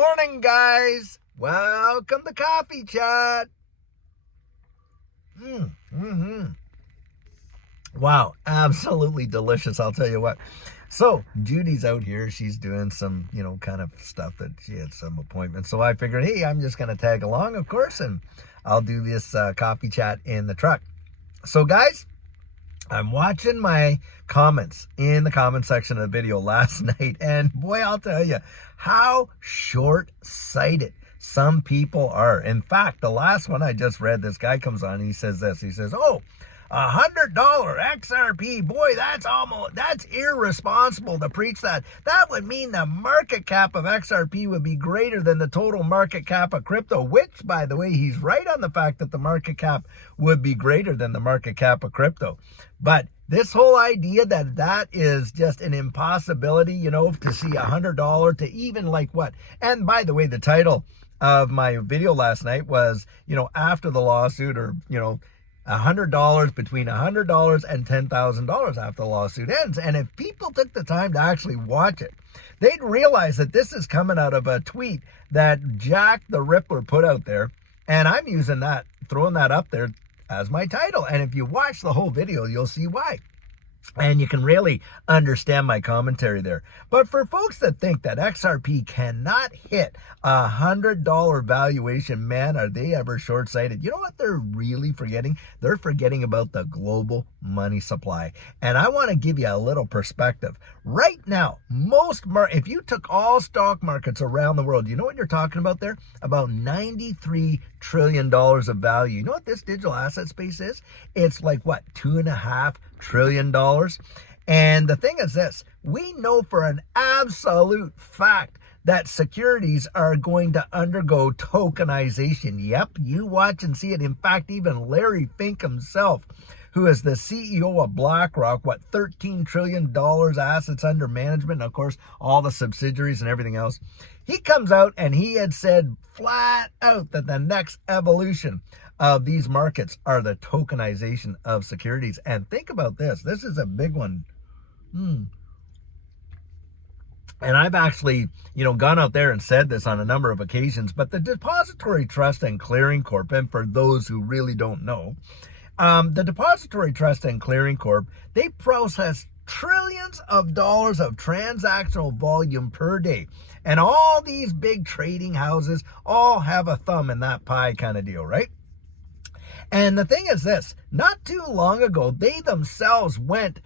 Morning, guys. Welcome to Coffee Chat. Wow, absolutely delicious, I'll tell you what. So, Judy's out here. She's doing some, kind of stuff that she had some appointments. So I figured, hey, I'm just going to tag along, of course, and I'll do this coffee chat in the truck. So, guys, I'm watching my comments in the comment section of the video last night, and boy, I'll tell you how short-sighted some people are. In fact, the last one I just read, this guy comes on and he says this. He says, $100 XRP, boy, that's irresponsible to preach that. That would mean the market cap of XRP would be greater than the total market cap of crypto, which, by the way, he's right on the fact that the market cap would be greater than the market cap of crypto. But this whole idea that is just an impossibility, to see $100 to even like what? And by the way, the title of my video last night was, after the lawsuit, or, $100, between $100 and $10,000 after the lawsuit ends. And if people took the time to actually watch it, they'd realize that this is coming out of a tweet that Jack the Ripper put out there. And I'm using that, throwing that up there as my title. And if you watch the whole video, you'll see why. And you can really understand my commentary there. But for folks that think that XRP cannot hit $100 valuation, man, are they ever short-sighted? You know what they're really forgetting? They're forgetting about the global money supply. And I want to give you a little perspective. Right now, if you took all stock markets around the world, you know what you're talking about there? About $93 trillion of value. You know what this digital asset space is? It's like, what, $2.5 trillion? And the thing is this, we know for an absolute fact that securities are going to undergo tokenization. Yep, you watch and see it. In fact, even Larry Fink himself, who is the CEO of BlackRock, $13 trillion assets under management, and of course, all the subsidiaries and everything else. He comes out and he had said flat out that the next evolution of these markets are the tokenization of securities. And think about this. This is a big one. And I've actually, gone out there and said this on a number of occasions, but the Depository Trust and Clearing Corp, and for those who really don't know, the Depository Trust and Clearing Corp, they process trillions of dollars of transactional volume per day. And all these big trading houses all have a thumb in that pie kind of deal, right? And the thing is this, not too long ago, they themselves went,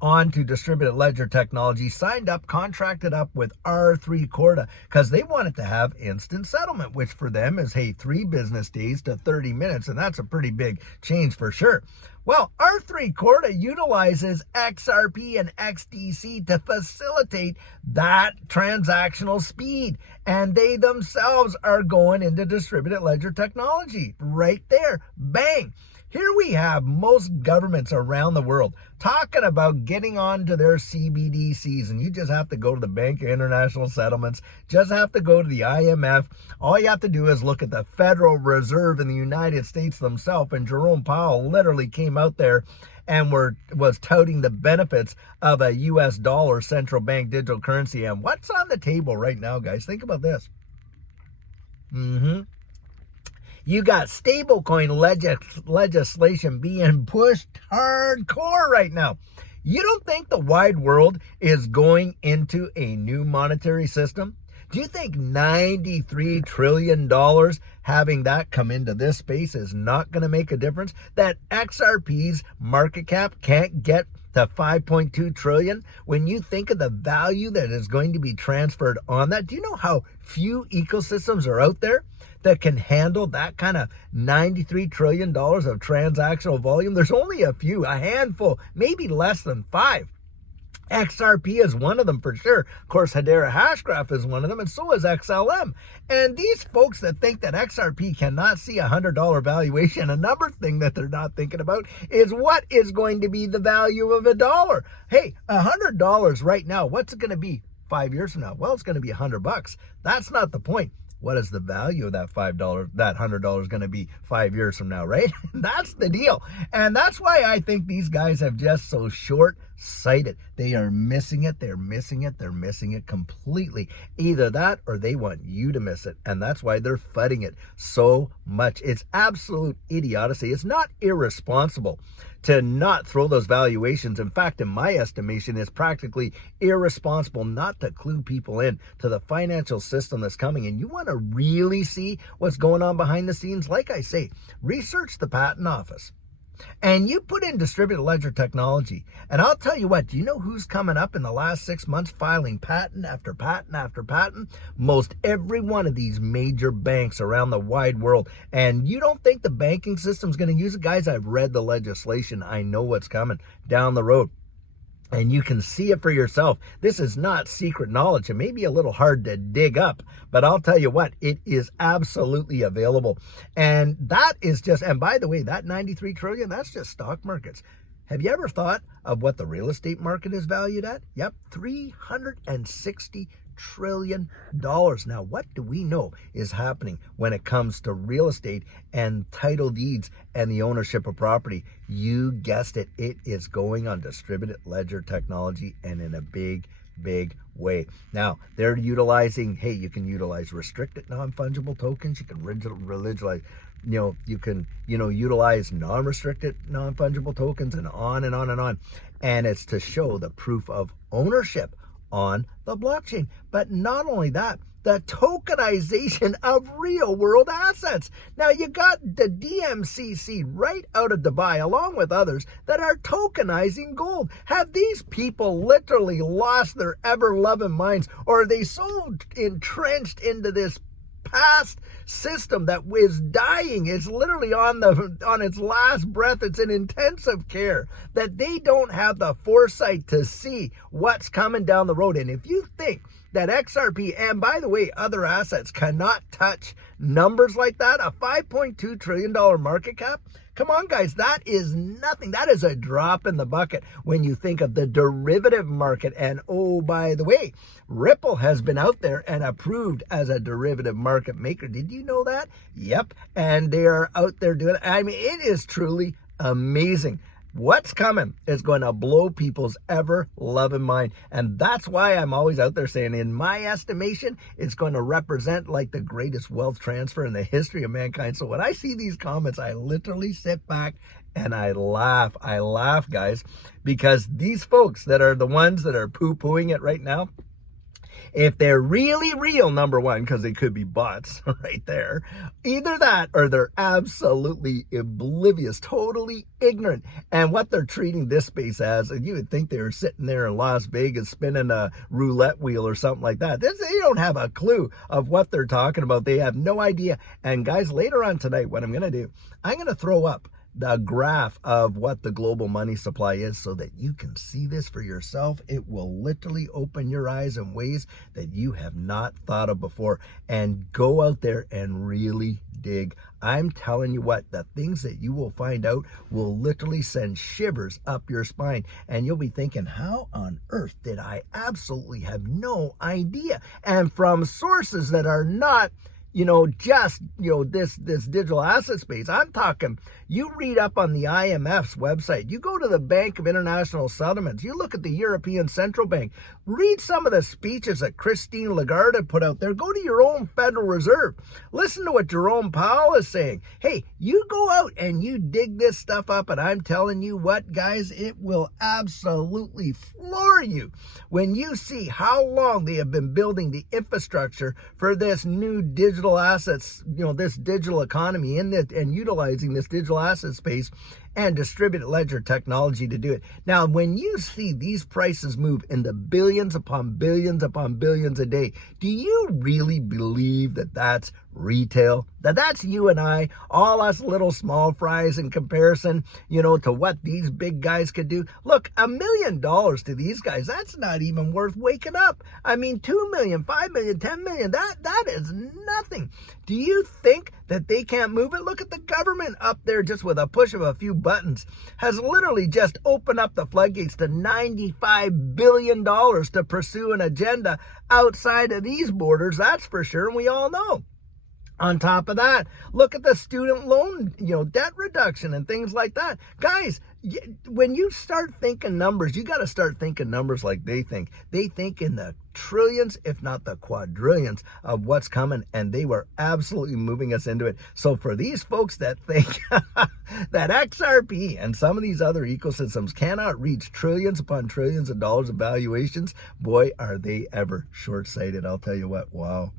on to distributed ledger technology, signed up, contracted up with R3 Corda, because they wanted to have instant settlement, which for them is, 3 business days to 30 minutes. And that's a pretty big change for sure. Well, R3 Corda utilizes XRP and XDC to facilitate that transactional speed. And they themselves are going into distributed ledger technology right there. Bang. Here we have most governments around the world talking about getting onto their CBDCs, and you just have to go to the Bank of International Settlements, just have to go to the IMF. All you have to do is look at the Federal Reserve in the United States themselves, and Jerome Powell literally came out there and was touting the benefits of a US dollar central bank digital currency. And what's on the table right now, guys? Think about this. You got stablecoin legislation being pushed hardcore right now. You don't think the wide world is going into a new monetary system? Do you think $93 trillion having that come into this space is not going to make a difference? That XRP's market cap can't get to 5.2 trillion? When you think of the value that is going to be transferred on that, do you know how few ecosystems are out there that can handle that kind of $93 trillion of transactional volume? There's only a few, a handful, maybe less than 5. XRP is one of them for sure. Of course, Hedera Hashgraph is one of them, and so is XLM. And these folks that think that XRP cannot see $100 valuation, another thing that they're not thinking about is what is going to be the value of $1. Hey, $100 right now, what's it going to be 5 years from now? Well, it's going to be $100. That's not the point. What is the value of that $100 going to be 5 years from now, right? That's the deal. And that's why I think these guys have just so short sight it. They are missing it. They're missing it. They're missing it completely. Either that or they want you to miss it. And that's why they're fighting it so much. It's absolute idiocy. It's not irresponsible to not throw those valuations. In fact, in my estimation, it's practically irresponsible not to clue people in to the financial system that's coming. And you want to really see what's going on behind the scenes? Like I say, research the patent office. And you put in distributed ledger technology, and I'll tell you what, do you know who's coming up in the last 6 months filing patent after patent after patent? Most every one of these major banks around the wide world. And you don't think the banking system's going to use it? Guys, I've read the legislation. I know what's coming down the road. And you can see it for yourself. This is not secret knowledge. It may be a little hard to dig up, but I'll tell you what, it is absolutely available. And that is just, and by the way, that 93 trillion, that's just stock markets. Have you ever thought of what the real estate market is valued at? Yep, $360 trillion. Now, what do we know is happening when it comes to real estate and title deeds and the ownership of property? You guessed it. It is going on distributed ledger technology, and in a big way. Now, they're utilizing, hey, you can utilize restricted non-fungible tokens. You can religionize, you can, utilize non-restricted non-fungible tokens, and on and on and on. And it's to show the proof of ownership on the blockchain. But not only that, the tokenization of real world assets. Now, you got the DMCC right out of Dubai, along with others that are tokenizing gold. Have these people literally lost their ever-loving minds, or are they so entrenched into this past system that is dying? It's literally on its last breath. It's in intensive care, that they don't have the foresight to see what's coming down the road. And if you think that XRP, and by the way, other assets cannot touch numbers like that, a $5.2 trillion market cap, come on, guys, that is nothing. That is a drop in the bucket when you think of the derivative market. And oh, by the way, Ripple has been out there and approved as a derivative market maker. Did you know that? Yep. And they are out there doing it. I mean, it is truly amazing. What's coming is going to blow people's ever-loving mind. And that's why I'm always out there saying, in my estimation, it's going to represent like the greatest wealth transfer in the history of mankind. So when I see these comments, I literally sit back and I laugh. I laugh, guys, because these folks that are the ones that are poo-pooing it right now, if they're really real, number one, because they could be bots right there, either that or they're absolutely oblivious, totally ignorant. And what they're treating this space as, and you would think they were sitting there in Las Vegas spinning a roulette wheel or something like that. They don't have a clue of what they're talking about. They have no idea. And guys, later on tonight, what I'm going to do, I'm going to throw up the graph of what the global money supply is so that you can see this for yourself. It will literally open your eyes in ways that you have not thought of before. And go out there and really dig. I'm telling you what, the things that you will find out will literally send shivers up your spine. And you'll be thinking, how on earth did I absolutely have no idea? And from sources that are not this digital asset space. I'm talking, you read up on the IMF's website, you go to the Bank of International Settlements, you look at the European Central Bank, read some of the speeches that Christine Lagarde put out there, go to your own Federal Reserve, listen to what Jerome Powell is saying. Hey, you go out and you dig this stuff up, and I'm telling you what, guys, it will absolutely floor you when you see how long they have been building the infrastructure for this new digital assets, this digital economy and utilizing this digital asset space and distributed ledger technology to do it. Now, when you see these prices move in the billions upon billions upon billions a day, do you really believe that that's retail? That's you and I, all us little small fries in comparison, to what these big guys could do? Look, $1 million to these guys, that's not even worth waking up. I mean, 2 million, 5 million, 10 million, that is nothing. Do you think that they can't move it? Look at the government up there, just with a push of a few buttons, has literally just opened up the floodgates to $95 billion to pursue an agenda outside of these borders, that's for sure, and we all know. On top of that, look at the student loan, debt reduction and things like that. Guys, when you start thinking numbers, you got to start thinking numbers like they think. They think in the trillions, if not the quadrillions of what's coming, and they were absolutely moving us into it. So for these folks that think that XRP and some of these other ecosystems cannot reach trillions upon trillions of dollars of valuations, boy, are they ever short-sighted. I'll tell you what, wow.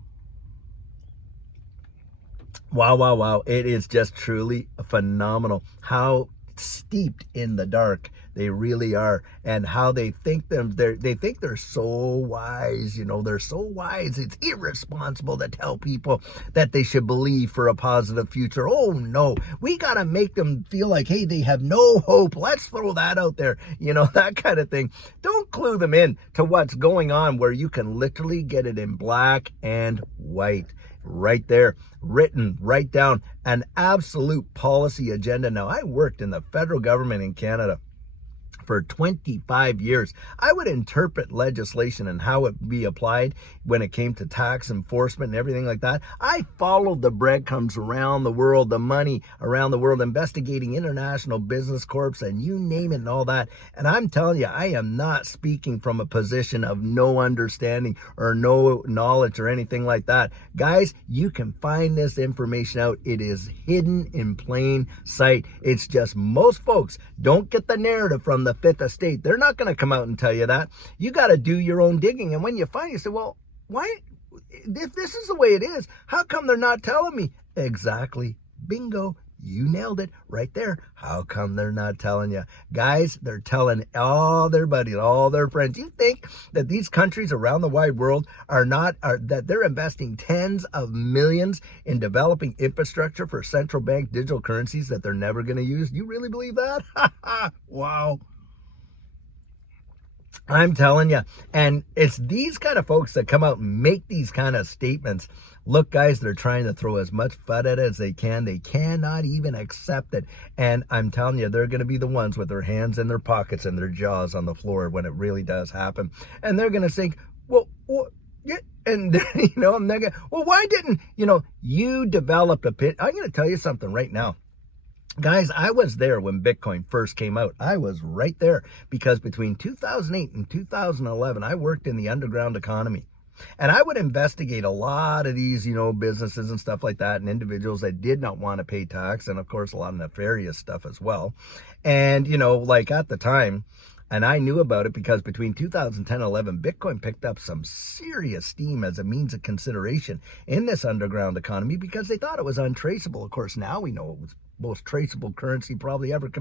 Wow, wow, wow. It is just truly phenomenal how steeped in the dark they really are, and how they think they're so wise. They're so wise, it's irresponsible to tell people that they should believe for a positive future. Oh no, we got to make them feel like, hey, they have no hope. Let's throw that out there, that kind of thing. Don't clue them in to what's going on, where you can literally get it in black and white. Right there, written right down, an absolute policy agenda. Now, I worked in the federal government in Canada for 25 years. I would interpret legislation and how it be applied when it came to tax enforcement and everything like that. I followed the breadcrumbs around the world, the money around the world, investigating international business corps and you name it and all that. And I'm telling you, I am not speaking from a position of no understanding or no knowledge or anything like that. Guys, you can find this information out. It is hidden in plain sight. It's just most folks don't get the narrative from the Fifth Estate. They're not going to come out and tell you that. You got to do your own digging. And when you find it, you say, well, why? If this is the way it is, how come they're not telling me? Exactly. Bingo. You nailed it right there. How come they're not telling you? Guys, they're telling all their buddies, all their friends. You think that these countries around the wide world that they're investing tens of millions in developing infrastructure for central bank digital currencies that they're never going to use? You really believe that? Wow. I'm telling you. And it's these kind of folks that come out and make these kind of statements. Look, guys, they're trying to throw as much FUD at it as they can. They cannot even accept it. And I'm telling you, they're going to be the ones with their hands in their pockets and their jaws on the floor when it really does happen. And they're going to think, well, yeah. And, I'm not going to, well, why didn't, you developed a pit. I'm going to tell you something right now. Guys, I was there when Bitcoin first came out. I was right there because between 2008 and 2011, I worked in the underground economy. And I would investigate a lot of these, businesses and stuff like that, and individuals that did not want to pay tax, and of course, a lot of nefarious stuff as well. And, like at the time, and I knew about it because between 2010 and 11, Bitcoin picked up some serious steam as a means of consideration in this underground economy because they thought it was untraceable. Of course, now we know it was most traceable currency probably ever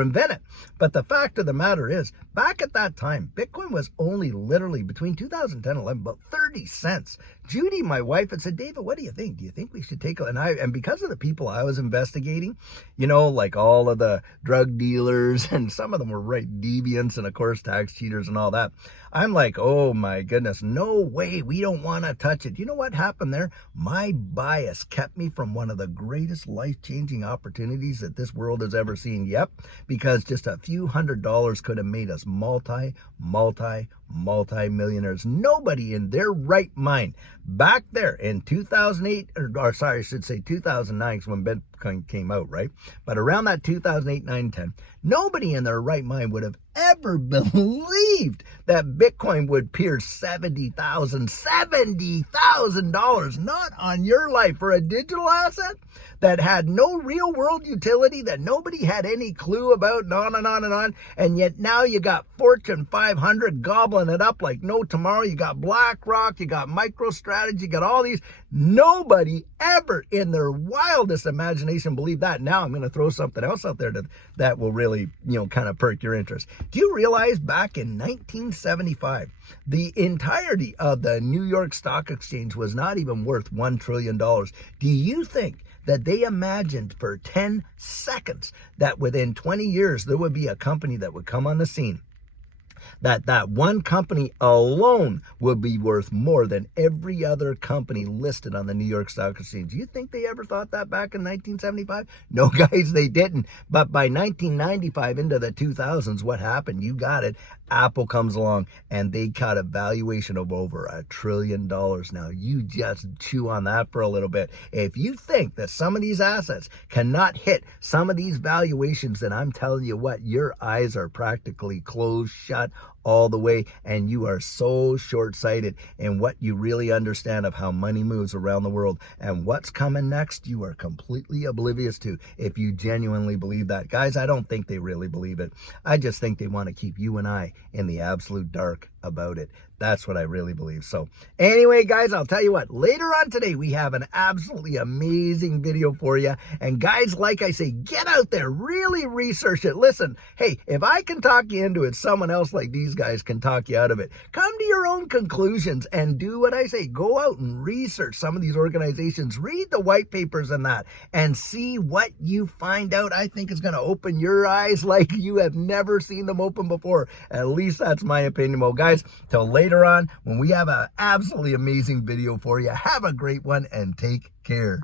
invented. But the fact of the matter is, back at that time, Bitcoin was only literally between 2010 and 11, about 30 cents. Judy, my wife, had said, David, what do you think? Do you think we should take a... And because of the people I was investigating, like all of the drug dealers, and some of them were right deviants, and of course tax cheaters and all that, I'm like, oh my goodness, no way, we don't want to touch it. You know what happened there? My bias kept me from one of the greatest life-changing opportunities that this world has ever seen. Yep, because just a few $100s could have made us multi-millionaires. Nobody in their right mind back there in 2008, or sorry, I should say 2009, when Bitcoin came out, right? But around that 2008, 9, 10, nobody in their right mind would have ever believed that Bitcoin would pierce $70,000, not on your life, for a digital asset that had no real world utility, that nobody had any clue about, and on and on and on. And yet now you got Fortune 500 gobbling it up like no tomorrow. You got BlackRock, you got MicroStrategy, you got all these. Nobody ever in their wildest imagination believed that. Now I'm going to throw something else out there that will really, kind of perk your interest. Do you realize back in 1975, the entirety of the New York Stock Exchange was not even worth $1 trillion? Do you think that they imagined for 10 seconds that within 20 years there would be a company that would come on the scene that one company alone would be worth more than every other company listed on the New York Stock Exchange. Do you think they ever thought that back in 1975? No, guys, they didn't. But by 1995 into the 2000s, what happened? You got it. Apple comes along and they got a valuation of over $1 trillion. Now, you just chew on that for a little bit. If you think that some of these assets cannot hit some of these valuations, then I'm telling you what, your eyes are practically closed shut all the way, and you are so short-sighted in what you really understand of how money moves around the world, and what's coming next you are completely oblivious to if you genuinely believe that. Guys, I don't think they really believe it. I just think they want to keep you and I in the absolute dark about it. That's what I really believe. So anyway, guys, I'll tell you what, later on today, we have an absolutely amazing video for you. And guys, like I say, get out there, really research it. Listen, hey, if I can talk you into it, someone else like these guys can talk you out of it. Come to your own conclusions and do what I say. Go out and research some of these organizations, read the white papers and that, and see what you find out. I think is going to open your eyes like you have never seen them open before. At least that's my opinion. Well, guys, till later on when we have an absolutely amazing video for you, have a great one and take care.